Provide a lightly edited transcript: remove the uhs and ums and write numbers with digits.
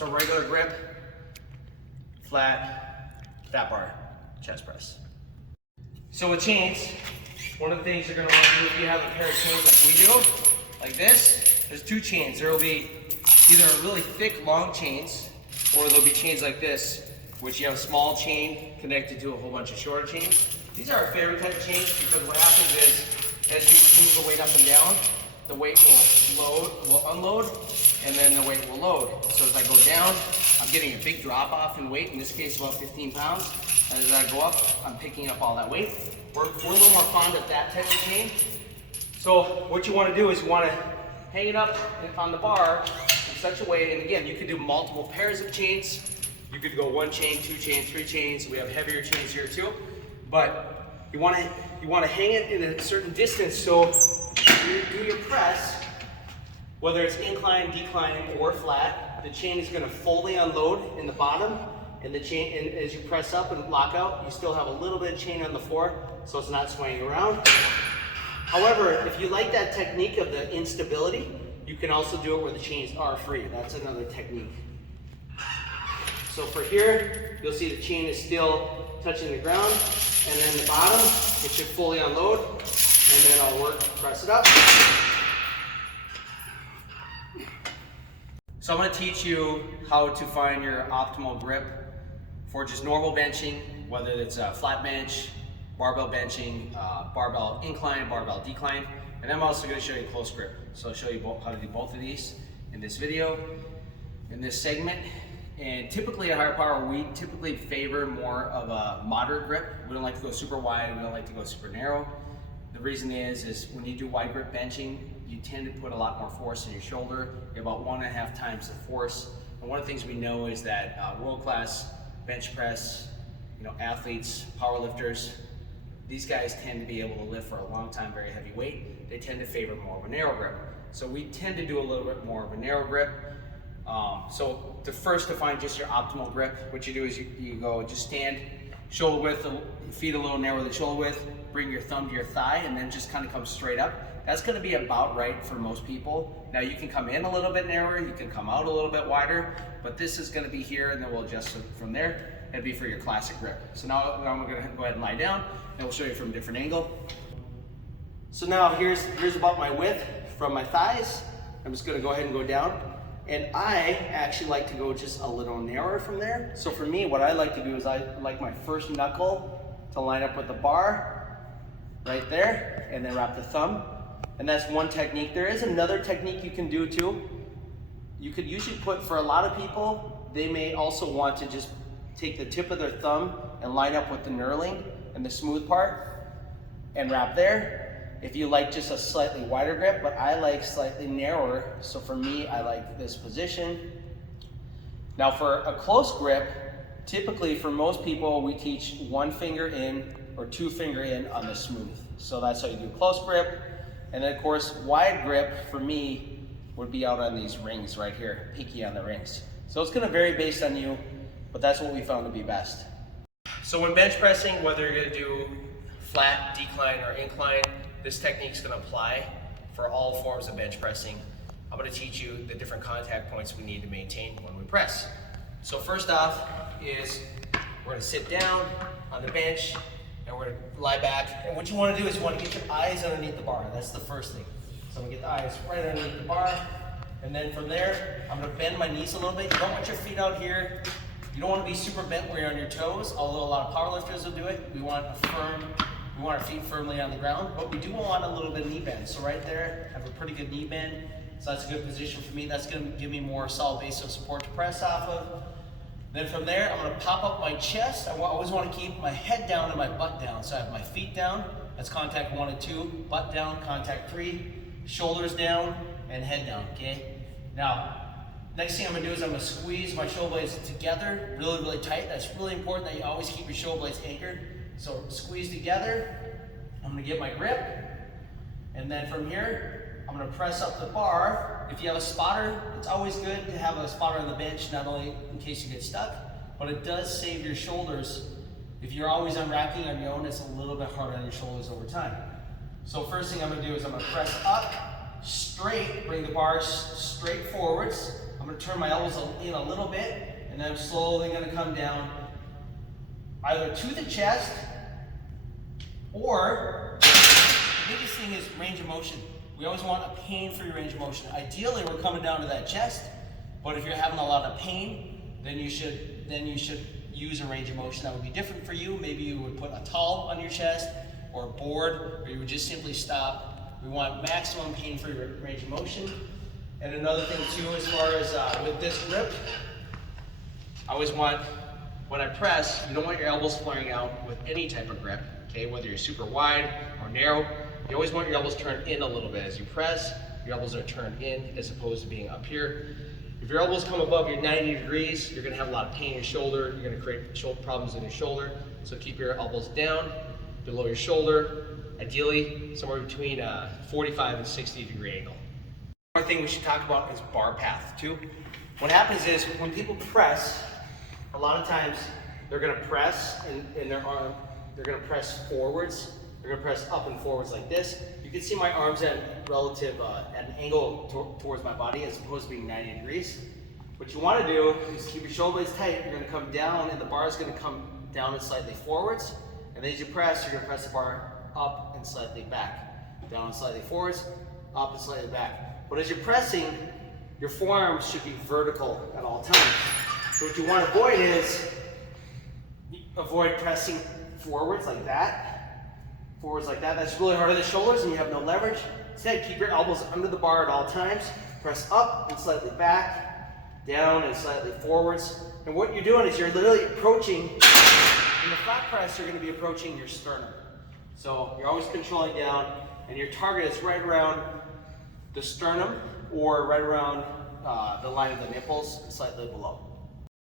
it's a regular grip, flat bar chest press. So with chains, one of the things you're going to want to do if you have a pair of chains like we do, like this, there's two chains. There will be either really thick, long chains, or there'll be chains like this, which you have a small chain connected to a whole bunch of shorter chains. These are our favorite type of chains because what happens is, as you move the weight up and down, the weight will unload, and then the weight will load. So as I go down, I'm getting a big drop off in weight, in this case about 15 pounds. And as I go up, I'm picking up all that weight. We're a little more fond of that type of chain. So what you want to do is you want to hang it up on the bar in such a way, and again, you could do multiple pairs of chains. You could go 1 chain, 2 chains, 3 chains. We have heavier chains here too. But you want to hang it in a certain distance so you do your press, whether it's incline, decline, or flat, the chain is going to fully unload in the bottom, and the chain, and as you press up and lock out, you still have a little bit of chain on the floor, so it's not swaying around. However, if you like that technique of the instability, you can also do it where the chains are free. That's another technique. So for here, you'll see the chain is still touching the ground, and then the bottom, it should fully unload, and then I'll work to press it up. So I'm going to teach you how to find your optimal grip for just normal benching, whether it's a flat bench, barbell benching, barbell incline, barbell decline, and I'm also going to show you close grip. So I'll show you how to do both of these in this video, in this segment. And typically at Higher Power, we typically favor more of a moderate grip. We don't like to go super wide, we don't like to go super narrow. The reason is when you do wide grip benching, you tend to put a lot more force in your shoulder, about 1.5 times the force. And one of the things we know is that world-class bench press, athletes, power lifters, these guys tend to be able to lift for a long time, very heavy weight. They tend to favor more of a narrow grip. So we tend to do a little bit more of a narrow grip. So to find just your optimal grip, what you do is you go just stand shoulder width, feet a little narrower than shoulder width, bring your thumb to your thigh, and then just kind of come straight up. That's going to be about right for most people. Now you can come in a little bit narrower, you can come out a little bit wider, but this is going to be here, and then we'll adjust it from there. It'll be for your classic grip. So now I'm going to go ahead and lie down, and we'll show you from a different angle. So now here's about my width from my thighs. I'm just going to go ahead and go down. And I actually like to go just a little narrower from there. So for me, what I like to do is I like my first knuckle to line up with the bar right there, and then wrap the thumb. And that's one technique. There is another technique you can do too. You could usually put, for a lot of people, they may also want to just take the tip of their thumb and line up with the knurling and the smooth part and wrap there. If you like just a slightly wider grip, but I like slightly narrower, so for me, I like this position. Now for a close grip, typically for most people, we teach 1 finger in or 2 finger in on the smooth. So that's how you do close grip. And then of course, wide grip for me would be out on these rings right here, peaky on the rings. So it's gonna vary based on you, but that's what we found to be best. So when bench pressing, whether you're gonna do flat, decline, or incline, this technique is going to apply for all forms of bench pressing. I'm going to teach you the different contact points we need to maintain when we press. So first off is we're going to sit down on the bench and we're going to lie back. And what you want to do is you want to get your eyes underneath the bar. That's the first thing. So I'm going to get the eyes right underneath the bar. And then from there, I'm going to bend my knees a little bit. You don't want your feet out here. You don't want to be super bent where you're on your toes, although a lot of powerlifters will do it. We want our feet firmly on the ground, but we do want a little bit of knee bend. So right there, I have a pretty good knee bend. So that's a good position for me. That's going to give me more solid base of support to press off of. Then from there, I'm going to pop up my chest. I always want to keep my head down and my butt down. So I have my feet down. That's contact 1 and 2. Butt down, contact 3. Shoulders down and head down, okay? Now, next thing I'm going to do is I'm going to squeeze my shoulder blades together really, really tight. That's really important that you always keep your shoulder blades anchored. So squeeze together, I'm gonna get my grip, and then from here, I'm gonna press up the bar. If you have a spotter, it's always good to have a spotter on the bench, not only in case you get stuck, but it does save your shoulders. If you're always unracking on your own, it's a little bit harder on your shoulders over time. So first thing I'm gonna do is I'm gonna press up, straight, bring the bar straight forwards. I'm going to turn my elbows in a little bit, and then I'm slowly going to come down either to the chest, or the biggest thing is range of motion. We always want a pain-free range of motion. Ideally, we're coming down to that chest, but if you're having a lot of pain, then you should use a range of motion that would be different for you. Maybe you would put a towel on your chest, or a board, or you would just simply stop. We want maximum pain-free range of motion. And another thing too, as far as with this grip, I always want, when I press, you don't want your elbows flaring out with any type of grip, okay? Whether you're super wide or narrow, you always want your elbows turned in a little bit. As you press, your elbows are turned in as opposed to being up here. If your elbows come above your 90 degrees, you're gonna have a lot of pain in your shoulder. You're gonna create shoulder problems in your shoulder. So keep your elbows down, below your shoulder, ideally somewhere between a 45 and 60 degree angle. One thing we should talk about is bar path too. What happens is when people press, a lot of times they're gonna press in their arm, they're gonna press forwards, they're gonna press up and forwards like this. You can see my arms at an angle towards my body as opposed to being 90 degrees. What you wanna do is keep your shoulder blades tight. You're gonna come down and the bar is gonna come down and slightly forwards. And then as you press, you're gonna press the bar up and slightly back. Down and slightly forwards, up and slightly back. But as you're pressing, your forearms should be vertical at all times. So what you want to avoid is, avoid pressing forwards like that. That's really hard on the shoulders and you have no leverage. Instead, keep your elbows under the bar at all times. Press up and slightly back, down and slightly forwards. And what you're doing is you're literally approaching, in the flat press, you're going to be approaching your sternum. So you're always controlling down, and your target is right around the sternum or right around the line of the nipples and slightly below.